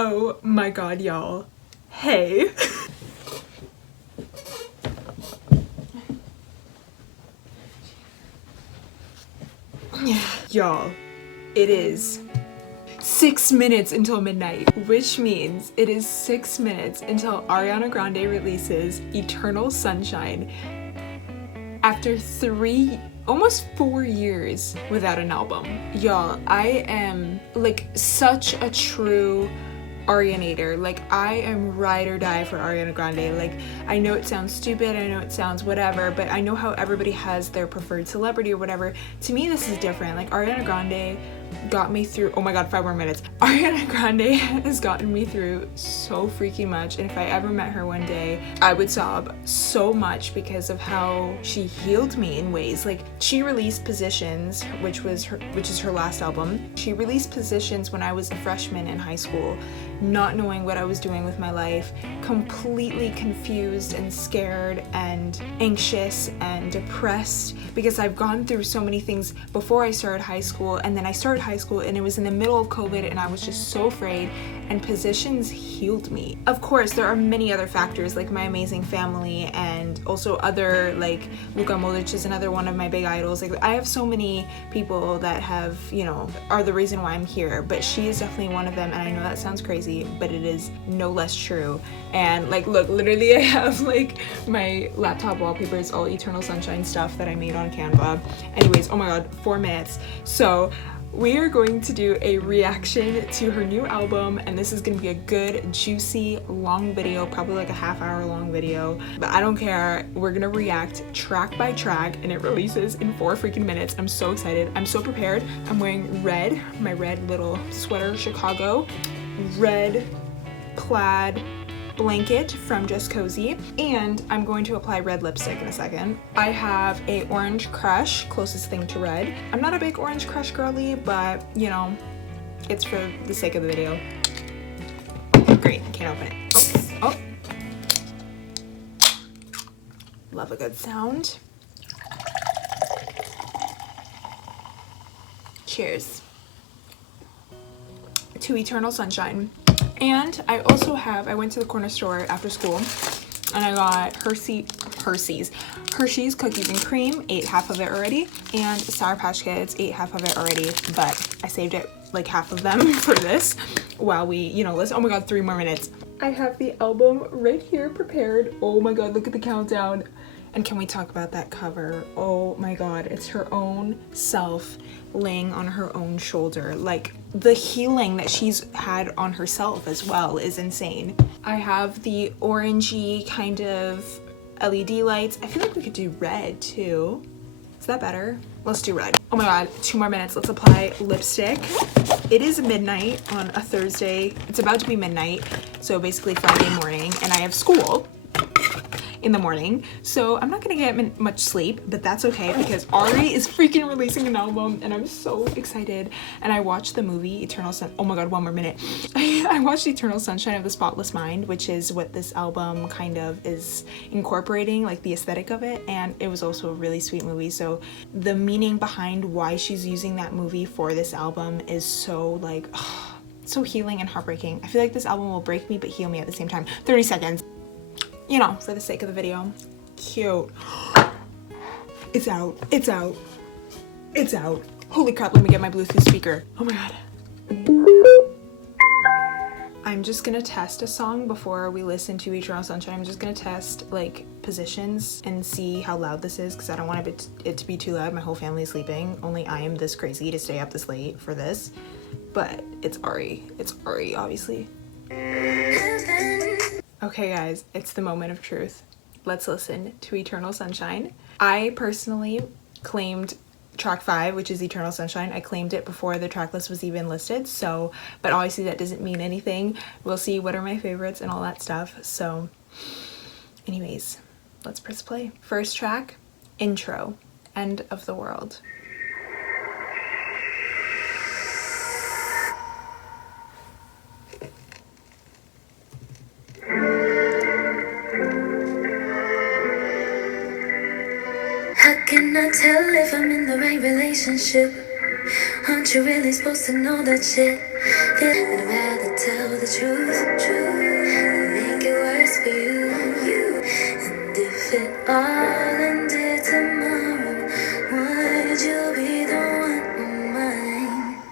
Oh my god, y'all. Hey. Y'all, it is 6 minutes until midnight, which means it is 6 minutes until Ariana Grande releases Eternal Sunshine after almost 4 years without an album. Y'all, I am like such a true Arianator. Like, I am ride or die for Ariana Grande. Like, I know it sounds stupid, I know it sounds whatever, but I know how everybody has their preferred celebrity or whatever. To me, this is different. Like, Ariana Grande got me through, oh my god, 5 more minutes. Ariana Grande has gotten me through so freaking much, and if I ever met her one day, I would sob so much because of how she healed me in ways. Like, she released Positions, which is her last album. She released Positions when I was a freshman in high school, not knowing what I was doing with my life, completely confused and scared and anxious and depressed because I've gone through so many things before I started high school, and then I started high school and it was in the middle of COVID and I was just so afraid, and Positions healed me. Of course, there are many other factors like my amazing family and also other, like Luka Modric is another one of my big idols. Like, I have so many people that have, you know, are the reason why I'm here, but she is definitely one of them, and I know that sounds crazy, but it is no less true. And like, look, literally I have like my laptop wallpaper is all Eternal Sunshine stuff that I made on Canva. Anyways, oh my god, 4 minutes. So we are going to do a reaction to her new album, and this is going to be a good, juicy, long video, probably like a half-hour long video, but I don't care. We're going to react track by track, and it releases in 4 freaking minutes. I'm so excited. I'm so prepared. I'm wearing red, my red little sweater, Chicago, red plaid blanket from Just Cozy, and I'm going to apply red lipstick in a second. I have a Orange Crush, closest thing to red. I'm not a big Orange Crush girly, but you know, it's for the sake of the video. Great, can't open it. Oh. Love a good sound. Cheers to Eternal Sunshine. And I also I went to the corner store after school and I got Hershey's cookies and cream, ate half of it already, and Sour Patch Kids, ate half of it already, but I saved it, like half of them for this while we, you know, oh my god, 3 more minutes. I have the album right here prepared. Oh my god, look at the countdown. And can we talk about that cover? Oh my god, it's her own self laying on her own shoulder. Like, the healing that she's had on herself as well is insane. I have the orangey kind of LED lights. I feel like we could do red too. Is that better? Let's do red. Oh my god, 2 more minutes. Let's apply lipstick. It is midnight on a Thursday. It's about to be midnight, so basically Friday morning, and I have school in the morning, so I'm not gonna get much sleep, but that's okay because Ari is freaking releasing an album and I'm so excited. And I watched the movie oh my god, 1 more minute. I watched Eternal Sunshine of the Spotless Mind, which is what this album kind of is incorporating, like the aesthetic of it, and it was also a really sweet movie. So the meaning behind why she's using that movie for this album is so like so healing and heartbreaking. I feel like this album will break me but heal me at the same time. 30 seconds. You know, for the sake of the video. Cute. It's out. It's out. It's out. Holy crap, let me get my Bluetooth speaker. Oh my god. I'm just gonna test a song before we listen to Eternal Sunshine. I'm just gonna test like Positions and see how loud this is because I don't want it to be too loud. My whole family is sleeping. Only I am this crazy to stay up this late for this. But it's Ari. It's Ari, obviously. Okay guys, it's the moment of truth. Let's listen to Eternal Sunshine. I personally claimed track 5, which is Eternal Sunshine. I claimed it before the track list was even listed, so, but obviously that doesn't mean anything. We'll see what are my favorites and all that stuff. So anyways, let's press play. First track, intro, End of the World. How can I tell if I'm in the right relationship? Aren't you really supposed to know that shit? Yeah, I'd rather tell the truth, than make it worse for you. And if it all ended tomorrow, would you be the one on mine?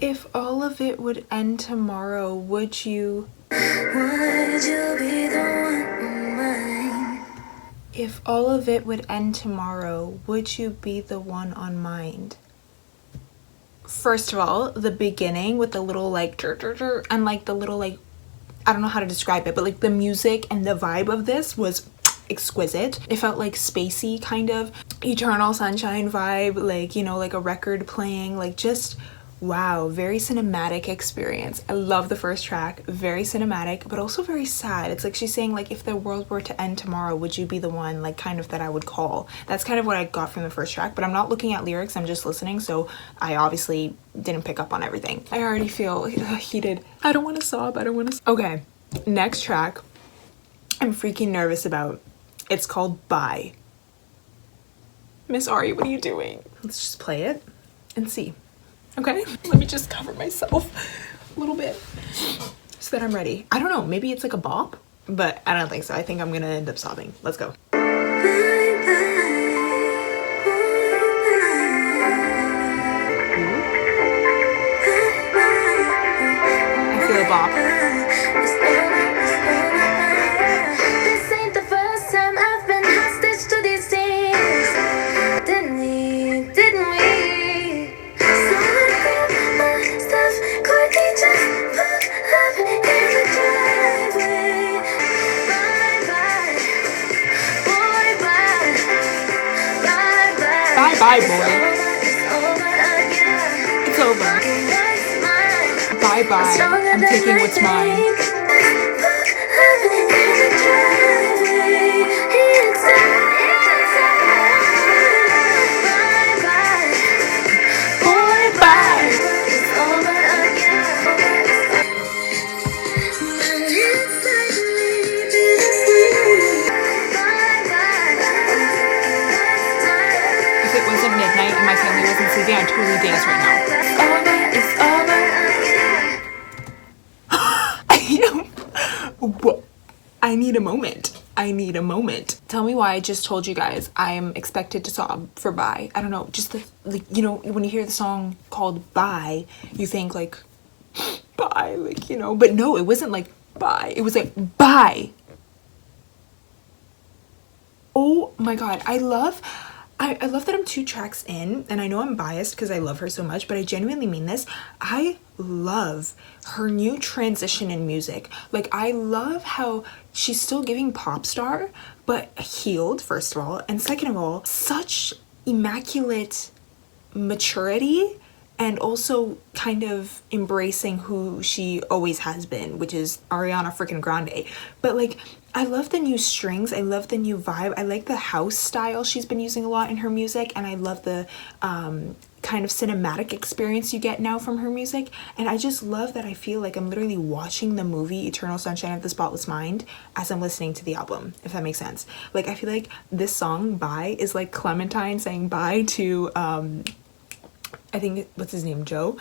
If all of it would end tomorrow, would you? Would you be the one on mine? If all of it would end tomorrow, would you be the one on mind? First of all, the beginning with the little like and like the little like, I don't know how to describe it, but like the music and the vibe of this was exquisite. It felt like spacey, kind of Eternal Sunshine vibe, like, you know, like a record playing, like just wow, very cinematic experience. I love the first track, very cinematic, but also very sad. It's like she's saying like, if the world were to end tomorrow, would you be the one, like, kind of that I would call? That's kind of what I got from the first track, but I'm not looking at lyrics, I'm just listening, so I obviously didn't pick up on everything. I already feel heated. I don't want to sob, I don't want to. Okay, next track I'm freaking nervous about. It's called Bye. Miss Ari, what are you doing? Let's just play it and see. Okay, let me just cover myself a little bit so that I'm ready. I don't know, maybe it's like a bop, but I don't think so. I think I'm gonna end up sobbing. Let's go. I feel a bop. This ain't the first time I've been hostage to these things. Didn't we? So I grab my stuff quickly, just pull up in the driveway. Bye bye, boy, bye. Bye bye. Bye bye, boy. It's over. Bye bye. I'm taking what's mine. If it wasn't midnight and my family wasn't sleeping, I'd totally dance right now. I need a moment. I need a moment. Tell me why I just told you guys I am expected to sob for Bye. I don't know, just the, like, you know, when you hear the song called Bye, you think like, bye, like, you know, but no, it wasn't like bye. It was like, bye. Oh my God, I love that I'm 2 tracks in, and I know I'm biased because I love her so much, but I genuinely mean this. I love her new transition in music. Like, I love how she's still giving pop star, but healed, first of all, and second of all, such immaculate maturity, and also kind of embracing who she always has been, which is Ariana freaking Grande. But like, I love the new strings, I love the new vibe, I like the house style she's been using a lot in her music, and I love the kind of cinematic experience you get now from her music. And I just love that I feel like I'm literally watching the movie Eternal Sunshine of the Spotless Mind as I'm listening to the album, if that makes sense. Like, I feel like this song, Bye, is like Clementine saying bye to I think, what's his name, Joe,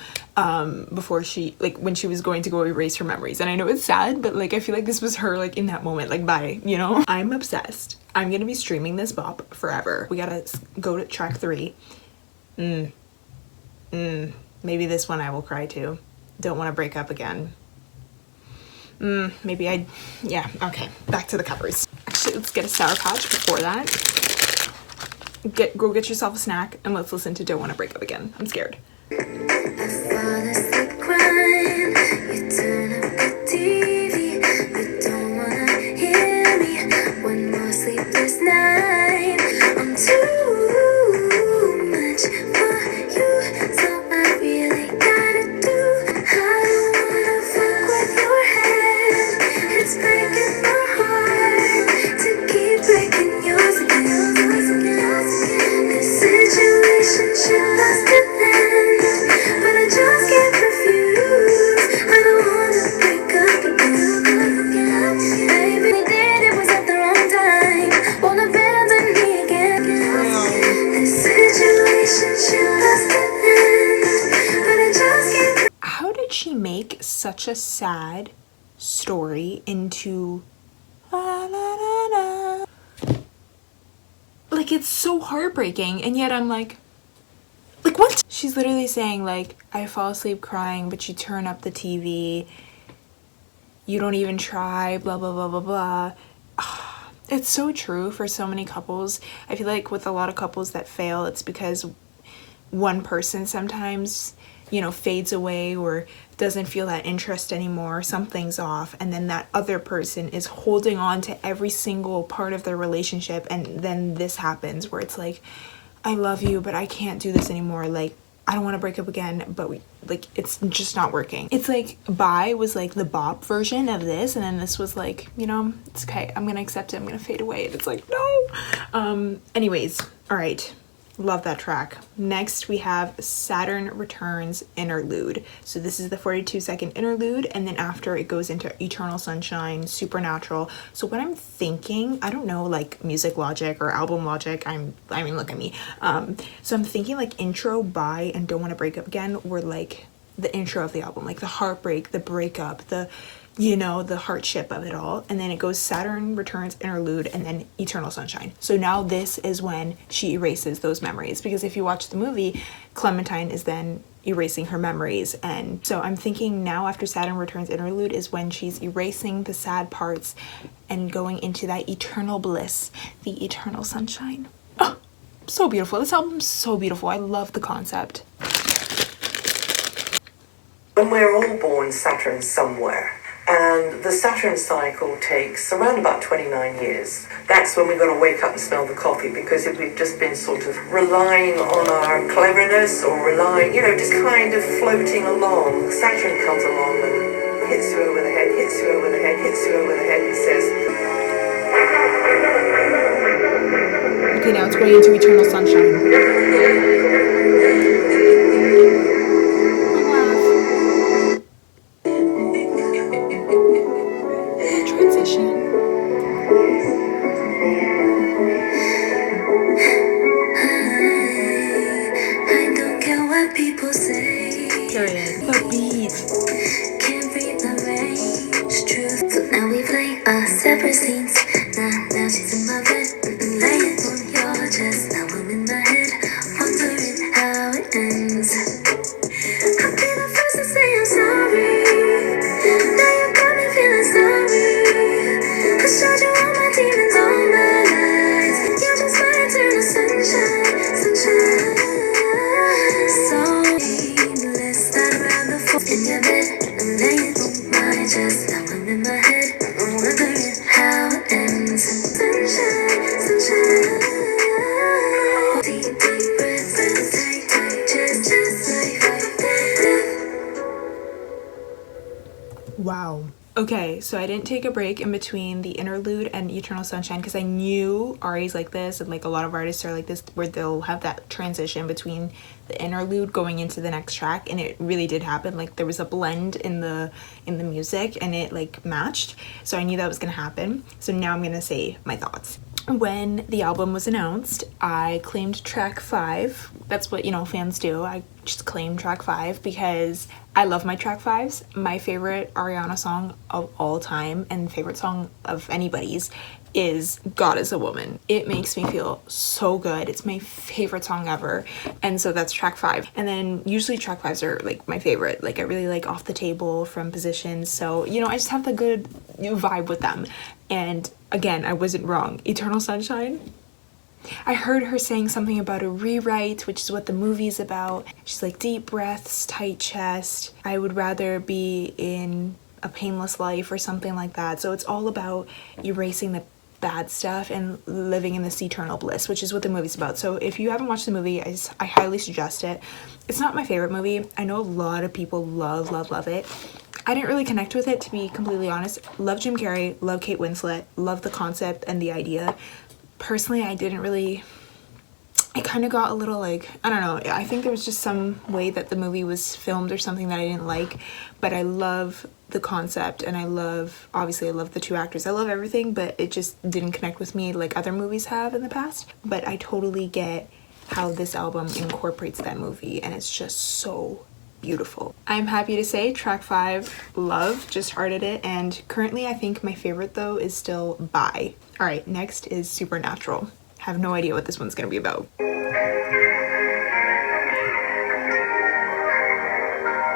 before she, like, when she was going to go erase her memories. And I know it's sad, but like, I feel like this was her, like, in that moment, like, bye, you know? I'm obsessed. I'm gonna be streaming this bop forever. We gotta go to track 3. Maybe this one I will cry to. Don't want to break up again. Maybe yeah, okay, back to the covers. Actually, let's get a Sour Patch before that. Go get yourself a snack and let's listen to Don't Want to Break Up Again. I'm scared. I fall asleep crying. You turn up the TV. You don't wanna hear me. One more sleepless night. I'm too much for you, so I really gotta do. I don't wanna fuck with your head. It's breaking my heart to keep breaking yours again. This situation should last an end. such a sad story into la, la, la, la. Like, it's so heartbreaking, and yet I'm like what? She's literally saying like, I fall asleep crying, but you turn up the TV, you don't even try, blah blah blah blah blah. It's so true for so many couples. I feel like with a lot of couples that fail, it's because one person sometimes, you know, fades away or doesn't feel that interest anymore, something's off, and then that other person is holding on to every single part of their relationship, and then this happens where it's like, I love you, but I can't do this anymore. Like, I don't want to break up again, but it's just not working. It's like Bye was like the bop version of this, and then this was like, you know, it's okay, I'm gonna accept it, I'm gonna fade away. And it's like, no. Anyways, all right. Love that track. Next we have Saturn Returns Interlude. So this is the 42-second interlude, and then after it goes into Eternal Sunshine, Supernatural. So what I'm thinking, I don't know like music logic or album logic, I mean look at me. So I'm thinking like intro, Bye, and Don't Want to Break Up Again were like the intro of the album, like the heartbreak, the breakup, the, you know, the hardship of it all. And then it goes Saturn Returns Interlude and then Eternal Sunshine. So now this is when she erases those memories, because if you watch the movie, Clementine is then erasing her memories. And so I'm thinking now after Saturn Returns Interlude is when she's erasing the sad parts and going into that eternal bliss, the Eternal Sunshine. Oh, so beautiful. This album's so beautiful. I love the concept. When we're all born, Saturn's somewhere. And the Saturn cycle takes around about 29 years. That's when we've got to wake up and smell the coffee, because if we've just been sort of relying on our cleverness or relying, you know, just kind of floating along, Saturn comes along and hits you over the head, hits you over the head, hits you over the head and says... Okay, now it's going into Eternal Sunshine. I don't care what people say. Period. The beat. Can't read the range, truth. So now we play our separate scenes. Now she's in my bed, laying on your chest. Now I'm in my head, wondering how it ends. I'll be the first to say I'm sorry. Now you got me feeling sorry. I showed you all my demons, all my lies. You're just my eternal sunshine, sunshine. So needless, I'd rather fall in your bed and laying on my chest. Now I'm in my head, wondering how it ends. Sunshine, sunshine. Deep, deep breath, take, just like death. Wow. Okay, so I didn't take a break in between the interlude and Eternal Sunshine because I knew Ari's like this, and like a lot of artists are like this, where they'll have that transition between the interlude going into the next track, and it really did happen. Like there was a blend in the music and it like matched, so I knew that was gonna happen. So now I'm gonna say my thoughts. When the album was announced, I claimed track 5. That's what, you know, fans do. I just claimed track 5 because I love my track 5s. My favorite Ariana song of all time and favorite song of anybody's is God is a Woman. It makes me feel so good. It's my favorite song ever. And so that's track 5. And then usually track 5s are like my favorite. Like I really like Off the Table, From Positions. So, you know, I just have the good vibe with them. And again, I wasn't wrong. Eternal Sunshine, I heard her saying something about a rewrite, which is what the movie's about. She's like, deep breaths, tight chest. I would rather be in a painless life or something like that. So it's all about erasing the bad stuff and living in this eternal bliss, which is what the movie's about. So if you haven't watched the movie, I highly suggest it. It's not my favorite movie. I know a lot of people love it. I didn't really connect with it, to be completely honest. Love Jim Carrey, love Kate Winslet, love the concept and the idea. Personally, I didn't really, I kind of got a little like, I don't know, I think there was just some way that the movie was filmed or something that I didn't like, but I love the concept and obviously I love the two actors. I love everything, but it just didn't connect with me like other movies have in the past. But I totally get how this album incorporates that movie, and it's just so beautiful. I'm happy to say track 5, Love, just hearted it, and currently I think my favorite though is still Bye. All right, next is Supernatural. Have no idea what this one's gonna be about.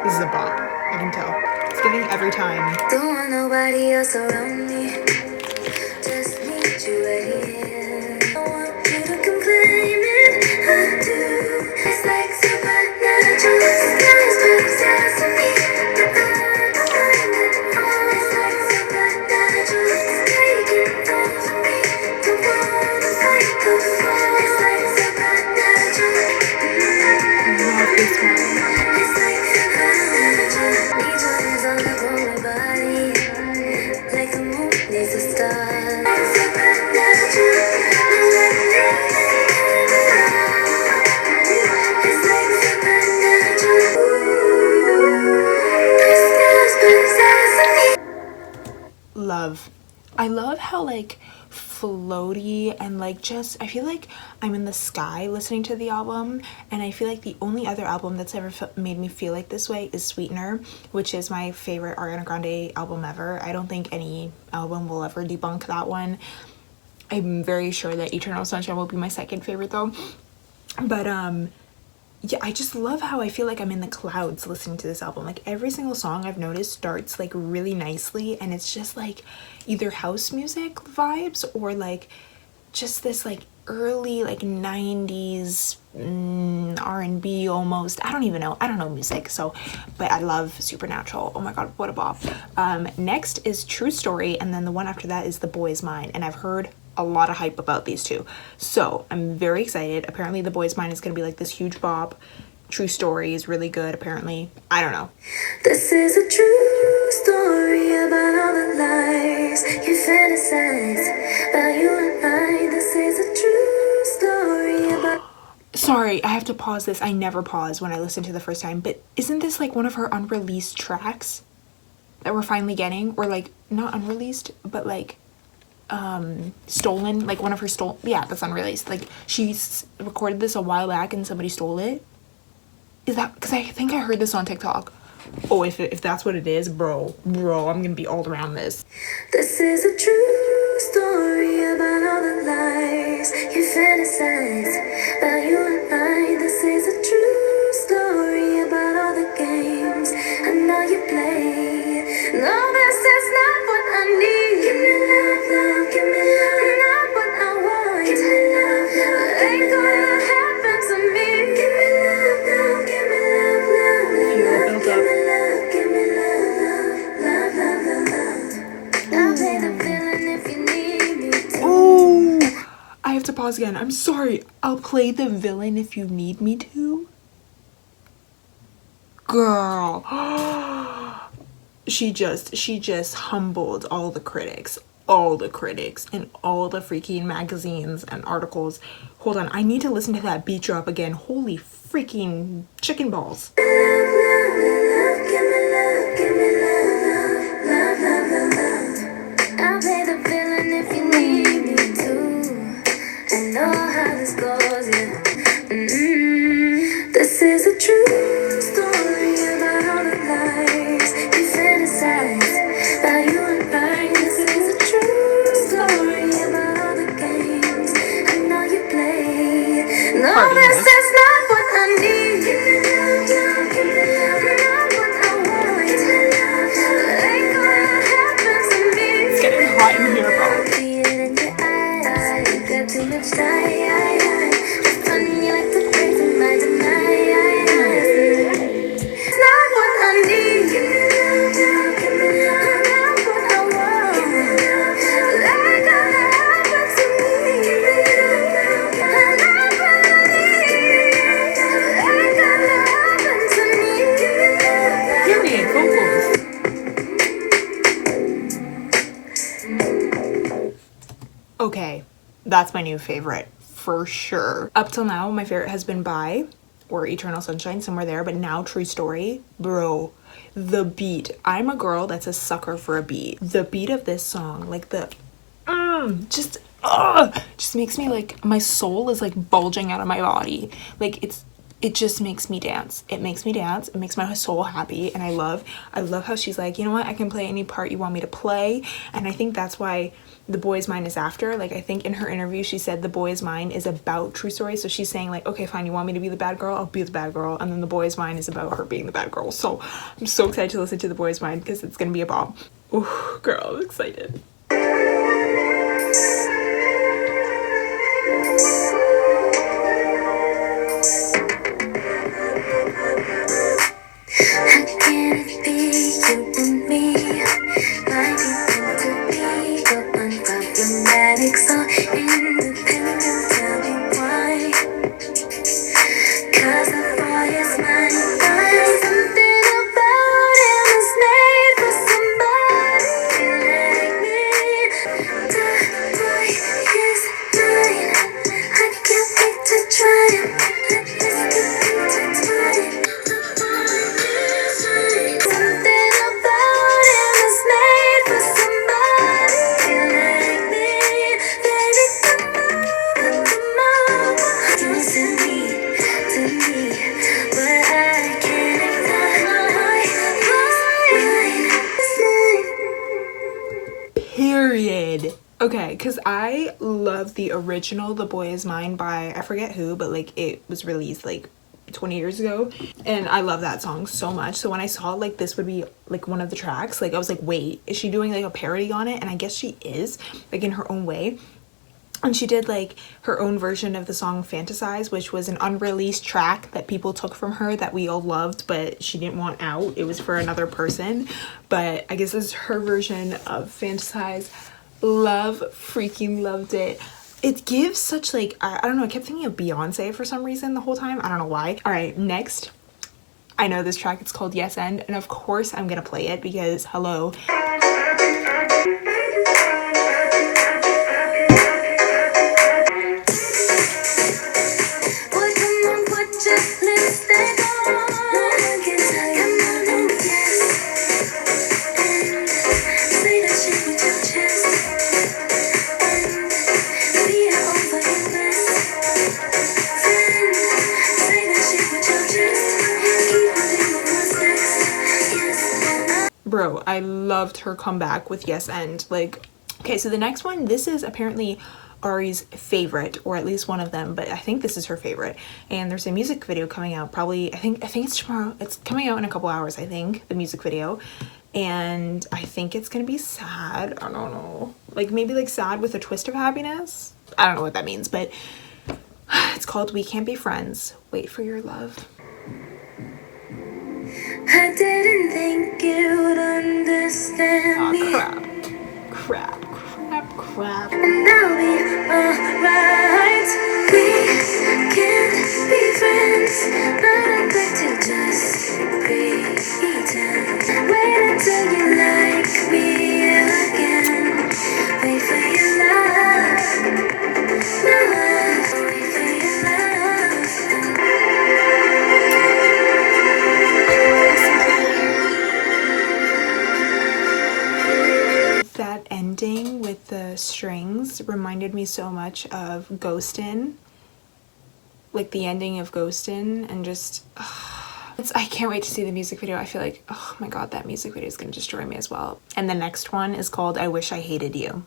This is a bop, I can tell. It's giving every time. Don't want nobody else around me. Just need you right here. I want you to complain it. I do. It's like supernatural. Skies but sesame. The earth behind it all. It's like supernatural. It's taking over me. Don't wanna fight the fall. It's like supernatural. Love this one. It's like supernatural. Need your hands all up on my body. Like the moon needs a star. Like supernatural. It's like supernatural. Stars but sesame. Love. I love how like floaty and like just I feel like I'm in the sky listening to the album, and I feel like the only other album that's ever made me feel like this way is Sweetener, which is my favorite Ariana Grande album ever. I don't think any album will ever debunk that one. I'm very sure that Eternal Sunshine will be my second favorite though. But yeah, I just love how I feel like I'm in the clouds listening to this album. Like every single song I've noticed starts like really nicely, and it's just like either house music vibes or like just this like early like 90s R&B almost. I don't even know. I don't know music. So, but I love Supernatural. Oh my god, what a bop. Next is True Story, and then the one after that is The Boy Is Mine, and I've heard a lot of hype about these two, so I'm very excited. Apparently The Boy Is Mine is gonna be like this huge bop. True Story is really good apparently. I don't know. This is a true story about all the lies you fantasize about you and I. This is a true story about. Sorry, I have to pause this. I never pause when I listen to the first time, but isn't this like one of her unreleased tracks that we're finally getting? Or like not unreleased, but like stolen, like one of her yeah, that's unreleased. Like she's recorded this a while back and somebody stole it. Is that because I think I heard this on TikTok? Oh, if that's what it is, bro, I'm gonna be all around this. This is a true story about all the lies you fantasize about you and I. This is a true story about all the games I know you play. No, this is not what I need. Give me love, love, give me love. Not what I want. Give me love, love. Ain't gonna happen to me. Give me love, love, give me love, love, love, Feel it build up. give me love, love, love, love, love, love. I'll play the villain if you need me to. Oh, I have to pause again. I'm sorry. I'll play the villain if you need me to. Girl. She just humbled all the critics and all the freaking magazines and articles. Hold on, I need to listen to that beat drop again. Holy freaking chicken balls. Love, love, give me love, give me love, love, love, love, love. I'll play the villain if you need me to. I know how this goes, yeah. This is a true story about all the lies you fantasize about you and I. This is a true story about all the games I know you play. No, Pardon this this. is not what I need. Give me love, love, give me love, not what I want. Give me love, love. Ain't gonna happen to me. It's getting hot in here, bro. See it in your eyes. You got too much time. It's funny you like to play to my demise. It's not what I need. Give me love, love, give me love, not what I want. Give me love, love. Ain't gonna happen to me. Give me love, love, not what I need. Ain't gonna happen to me. Give me love, love. Period. Vocals. Okay, that's my new favorite for sure. Up till now, my favorite has been Bye or Eternal Sunshine, somewhere there, but now True Story. Bro, the beat. I'm a girl that's a sucker for a beat. The beat of this song, like the just makes me like, my soul is like bulging out of my body. Like it's it just makes me dance. It makes me dance. It makes my soul happy. And I love how she's like, you know what, I can play any part you want me to play. And I think that's why The Boy Is Mine is after. Like, I think in her interview she said The Boy Is Mine is about true story. So she's saying like, okay, fine, you want me to be the bad girl, I'll be the bad girl. And then The Boy Is Mine is about her being the bad girl. So I'm so excited to listen to The Boy Is Mine because it's gonna be a bomb. Ooh, girl, I'm excited. How can it be you and me? Might be meant to be, but unproblematic, so independent. Tell me why? 'Cause the boy is mine. Something about him is made for somebody like me. The boy is mine. I can't wait to try him. Let this get intertwined. Something about him is made for somebody like me. Baby, come on. To me, but I can't ignore. Period. Okay, because I love the original The Boy Is Mine by, I forget who, but like it was released like 20 years ago, and I love that song so much. So when I saw like this would be like one of the tracks, like I was like, wait, is she doing like a parody on it? And I guess she is, like in her own way. And she did like her own version of the song Fantasize, which was an unreleased track that people took from her that we all loved, but she didn't want out. It was for another person. But I guess this is her version of Fantasize. Freaking loved it. It gives such like, I don't know, I kept thinking of Beyonce for some reason the whole time. I don't know why. All right, next. I know this track, it's called Yes End, and of course I'm gonna play it because hello. Boy, come on, put your lipstick on. Come on and yes. And say that shit with your chest. And be it over your best. Friend, say that shit with your chest. Keep living with what's next. Yes. Bro, I loved her comeback with Yes End. Like, okay, so the next one, this is apparently Ari's favorite, or at least one of them, but I think this is her favorite. And there's a music video coming out probably, I think it's tomorrow. It's coming out in a couple hours, I think, the music video. And I think it's gonna be sad. I don't know. Like maybe like sad with a twist of happiness. I don't know what that means, but it's called We Can't Be Friends. Wait for your love. I didn't think you'd understand Aw, me. crap. And I'll be alright. We can't be friends, but I'd like to just pretend. Wait until you like me again. Wait for your love. Wait for your love. That ending with the strings reminded me so much of Ghostin', like the ending of Ghostin', and just I can't wait to see the music video. I feel like, oh my god, that music video is gonna destroy me as well. And the next one is called I Wish I Hated You.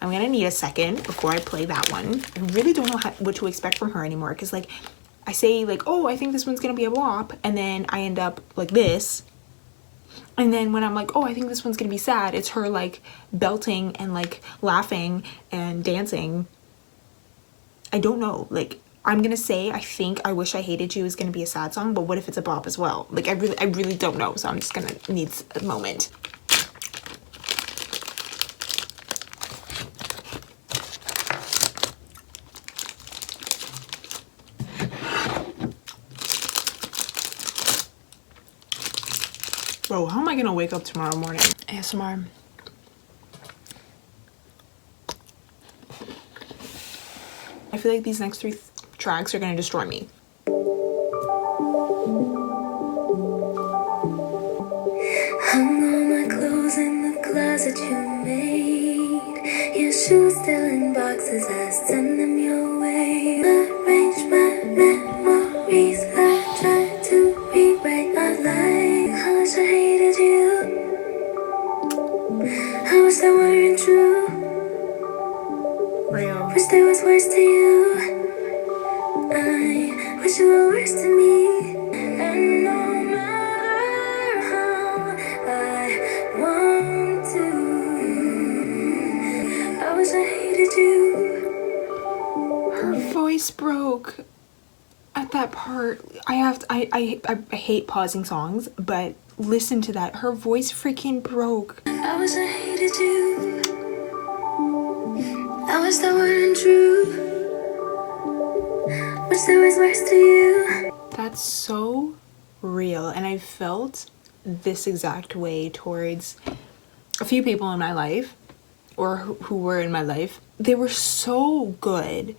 I'm gonna need a second before I play that one. I really don't know what to expect from her anymore, because like I say like, oh, I think this one's gonna be a bop, and then I end up like this. And then when I'm like, oh, I think this one's gonna be sad, it's her like belting and like laughing and dancing. I don't know. Like, I'm gonna say I think I Wish I Hated You is gonna be a sad song, but what if it's a bop as well? Like, I really don't know. So I'm just gonna need a moment. Bro, how am I gonna wake up tomorrow morning? ASMR. I feel like these next three tracks are gonna destroy me. Hung all my clothes in the closet you made. Your shoes still in boxes, I send them your way. Arrange my memories I wish you were worse to me. And no matter how I want to, I wish I hated you. Her voice broke at that part. I hate pausing songs, but listen to that. Her voice freaking broke. I wish I hated you. I wish that weren't true. Wish there was worse to you. That's so real, and I felt this exact way towards a few people in my life, or who were in my life. They were so good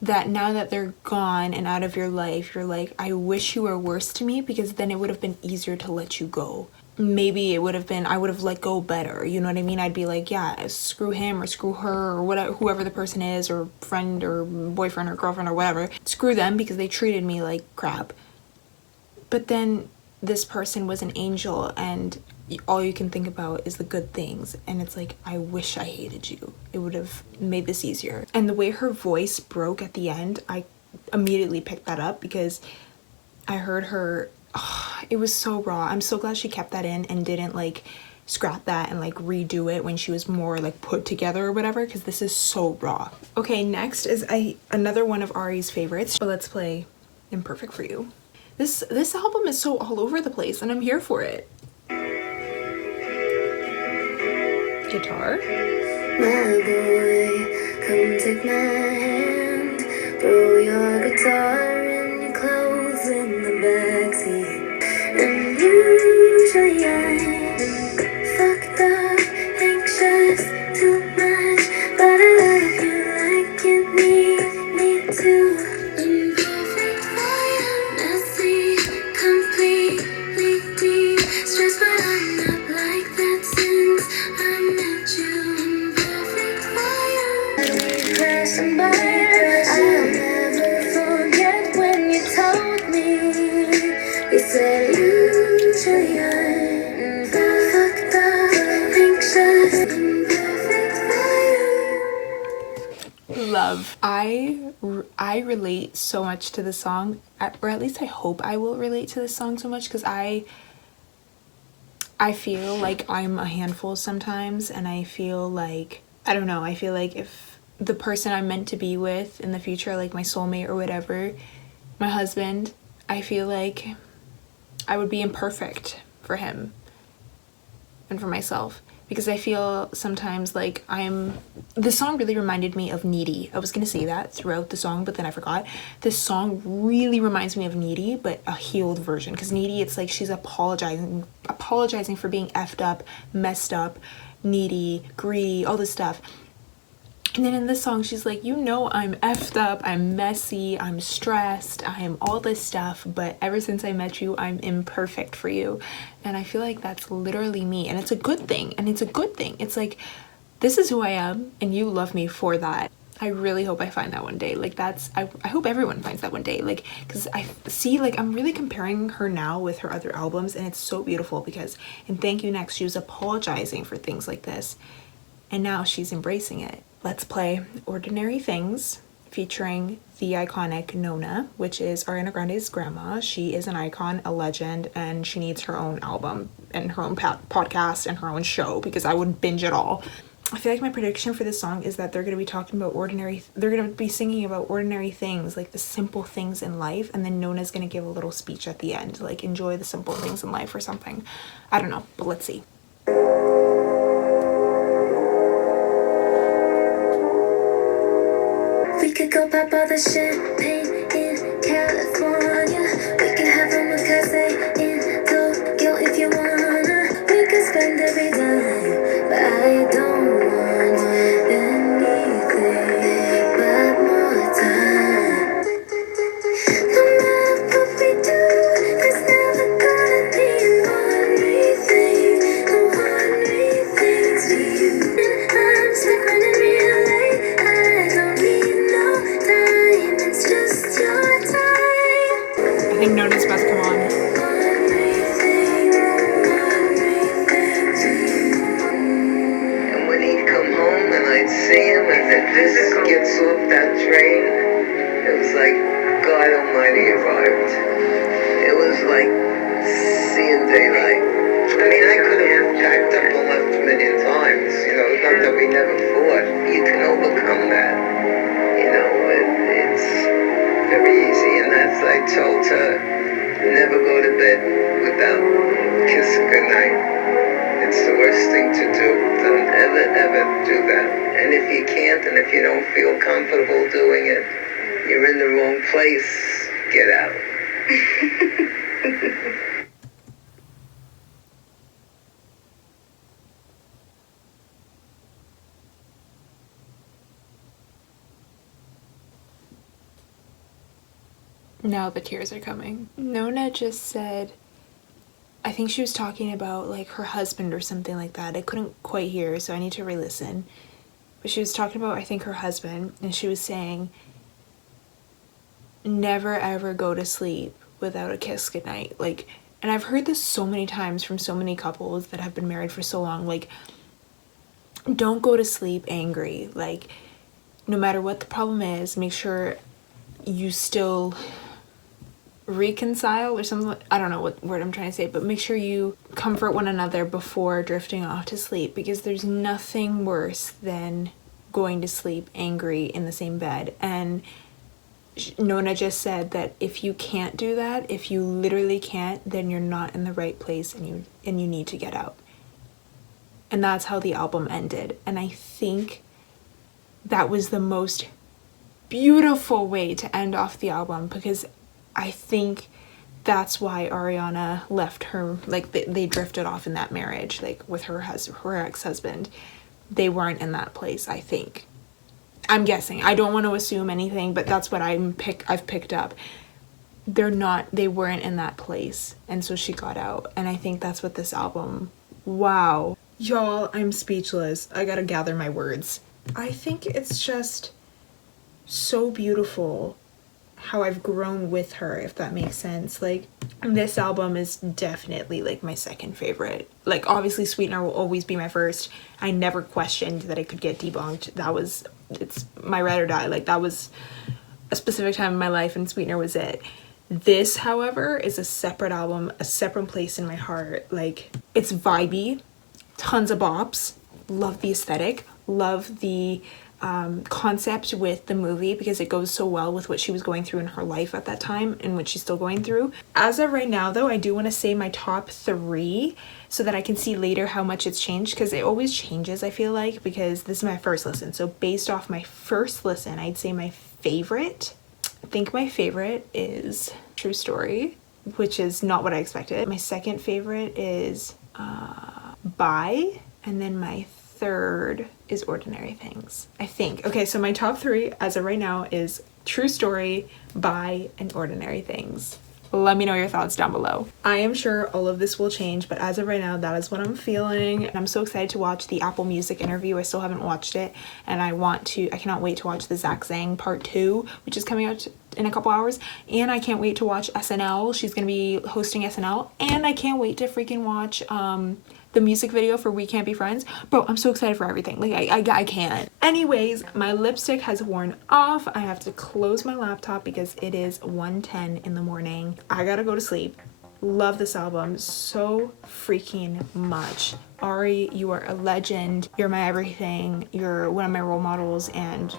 that now that they're gone and out of your life, you're like, I wish you were worse to me, because then it would have been easier to let you go. Maybe it would have been, I would have let go better, you know what I mean? I'd be like, yeah, screw him or screw her or whatever, whoever the person is, or friend or boyfriend or girlfriend or whatever. Screw them because they treated me like crap. But then this person was an angel, and all you can think about is the good things, and it's like, I wish I hated you. It would have made this easier. And the way her voice broke at the end, I immediately picked that up because I heard her. Oh, it was so raw. I'm so glad she kept that in and didn't like scrap that and like redo it when she was more like put together or whatever, because this is so raw. Okay, next is another one of Ari's favorites, but let's play Imperfect for You. This album is so all over the place, and I'm here for it. Guitar. My boy, come take my hand. Throw your guitar and your clothes in the backseat. And usually I'm fucked up, anxious, too much, but I love you like you need me to. Imperfect for you, messy, completely deep, stressed, but I'm not like that since I met you. Imperfect for you, crashing by. I'll never forget when you told me. You said usually I'm fucked up, anxious, imperfect for you. Love. I relate so much to the song, or at least I hope I will relate to this song so much, because I feel like I'm a handful sometimes, and I feel like, I don't know, I feel like if the person I'm meant to be with in the future, like my soulmate or whatever, my husband, I feel like I would be imperfect for him and for myself, because I feel sometimes like the song really reminded me of Needy. I was gonna say that throughout the song, but then I forgot. This song really reminds me of Needy, but a healed version, because Needy, it's like she's apologizing for being effed up, messed up, needy, greedy, all this stuff. And then in this song, she's like, you know, I'm effed up, I'm messy, I'm stressed, I'm all this stuff, but ever since I met you, I'm imperfect for you. And I feel like that's literally me. And it's a good thing. And it's a good thing. It's like, this is who I am, and you love me for that. I really hope I find that one day. Like, I hope everyone finds that one day. Like, because I see, like, I'm really comparing her now with her other albums, and it's so beautiful, because in Thank You Next, she was apologizing for things like this, and now she's embracing it. Let's play Ordinary Things, featuring the iconic Nona, which is Ariana Grande's grandma. She is an icon, a legend, and she needs her own album and her own podcast and her own show, because I wouldn't binge it all. I feel like my prediction for this song is that they're going to be talking about they're going to be singing about ordinary things, like the simple things in life, and then Nona's going to give a little speech at the end, like enjoy the simple things in life or something. I don't know, but let's see. We could go pop all the champagne in California. We could have a Mikasa in Tokyo if you wanna. We could spend every dime, but I don't want anything but more time. No matter what we do, there's never gonna be an ordinary thing. No ordinary things for you. I'm stuck running real late. I don't need no time. It's just your time. I think Nona's about to come on. And when he'd come home and I'd see him and then just gets off that train, it was like, already arrived. It was like seeing daylight. I mean, I could have packed up and left a million times, you know, not that we never fought. You can overcome that, you know, it's very easy. And as I told her, never go to bed without kissing goodnight. It's the worst thing to do. Don't ever, ever do that. And if you can't, and if you don't feel comfortable doing it, you're in the wrong place. Get out. Now the tears are coming. Nona just said, I think she was talking about like her husband or something like that. I couldn't quite hear, so I need to re-listen. But she was talking about, I think, her husband, and she was saying, never ever go to sleep without a kiss goodnight. Like, and I've heard this so many times from so many couples that have been married for so long. Like, don't go to sleep angry. Like, no matter what the problem is, make sure you still reconcile or something. I don't know what word I'm trying to say, but make sure you comfort one another before drifting off to sleep, because there's nothing worse than going to sleep angry in the same bed. And Nona just said that if you can't do that, if you literally can't, then you're not in the right place, and you need to get out. And that's how the album ended. And I think that was the most beautiful way to end off the album, because I think that's why Ariana left her, like they drifted off in that marriage, like with her ex-husband. They weren't in that place, I think. I'm guessing. I don't want to assume anything, but that's what I've picked up. They weren't in that place, and so she got out. And I think that's what this album, wow. Y'all, I'm speechless. I gotta gather my words. I think it's just so beautiful how I've grown with her, if that makes sense. Like, this album is definitely like my second favorite. Like, obviously Sweetener will always be my first. I never questioned that it could get debunked. It's my ride or die. Like, that was a specific time in my life, and Sweetener was it. This, however, is a separate album, a separate place in my heart. Like, it's vibey, tons of bops, love the aesthetic, love the concept with the movie, because it goes so well with what she was going through in her life at that time and what she's still going through. As of right now, though, I do want to say my top 3 so that I can see later how much it's changed, because it always changes, I feel like, because this is my first listen. So based off my first listen, I'd say my favorite, I think my favorite is True Story, which is not what I expected. My second favorite is Bye, and then my third is Ordinary Things, I think. Okay, so my top 3 as of right now is True Story, Bye, and Ordinary Things. Let me know your thoughts down below. I am sure all of this will change, but as of right now, that is what I'm feeling. And I'm so excited to watch the Apple Music interview. I still haven't watched it, and I cannot wait to watch the Zach Zhang part 2, which is coming out in a couple hours. And I can't wait to watch SNL. She's gonna be hosting SNL. And I can't wait to freaking watch the music video for We Can't Be Friends. Bro, I'm so excited for everything. Like, I can't. Anyways, my lipstick has worn off. I have to close my laptop because it is 1:10 in the morning. I gotta go to sleep. Love this album so freaking much. Ari, you are a legend. You're my everything. You're one of my role models, and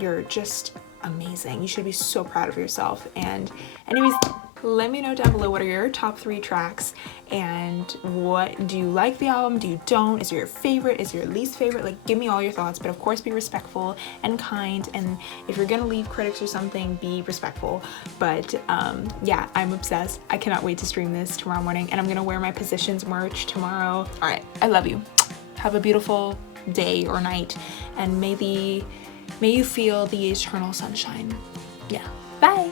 you're just amazing. You should be so proud of yourself. And anyways, let me know down below, what are your top 3 tracks, and what do you like the album, do you don't, is your favorite, is your least favorite? Like, give me all your thoughts, but of course be respectful and kind, and if you're gonna leave critics or something, be respectful. But yeah, I'm obsessed. I cannot wait to stream this tomorrow morning, and I'm gonna wear my Positions merch tomorrow. All right, I love you. Have a beautiful day or night, and may you feel the eternal sunshine. Yeah, bye.